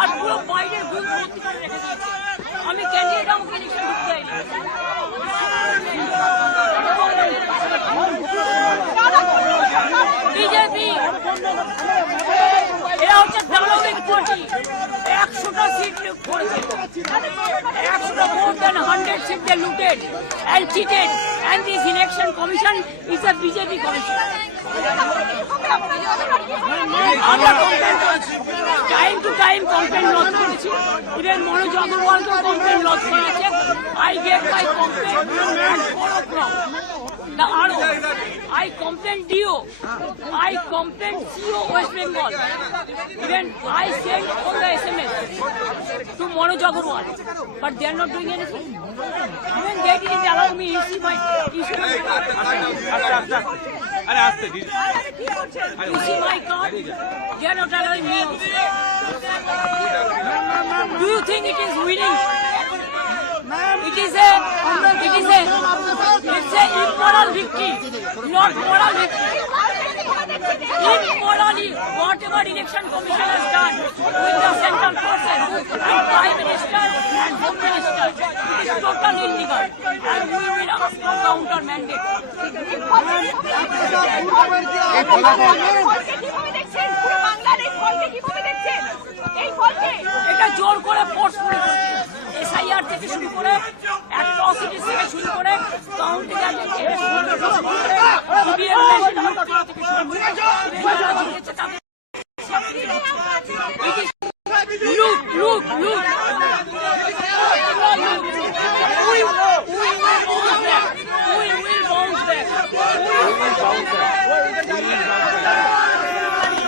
আর পুরো বাইরের গুণ ভর্তি করে রেখে দিয়েছে। আমি ক্যান্ডিডেট আমাকে ইলেকশন ঢুকতে যাইনি। বিজেপি এরা হচ্ছে দানবিক পার্টি। 100টা সিট লুট করেছে, 100টা more than 100 seats they looted and cheated, and this election commission is a BJP commission. আমরা time to time complain lodge করেছি, ইভেন মনোজ আগরওয়ালকেও কমপ্লেন লজ করেছে। I gave my complaint at 4 o'clock. The RO, I complained DO, I complained CO West Bengal. Even I sent all the SMS to Manoj Agarwal, but they are not doing anything. Even they didn't allow me to see my card. They are not allowing me. Do you think it is winning? It's a immoral victory, not moral victory. Immorally, whatever election commission has done with the central forces and prime minister and home minister, it is totally illegal, and we will ask for counter mandate. এটা জোর করে ফোর্স করে করছে। SIR থেকে শুরু করে অ্যাট্রসিটিস থেকে শুরু করে কাউন্টিং এজেন্ট থেকে শুরু করে ইভিএম মেশিন লুট করা থেকে শুরু করে লুট লুট লুট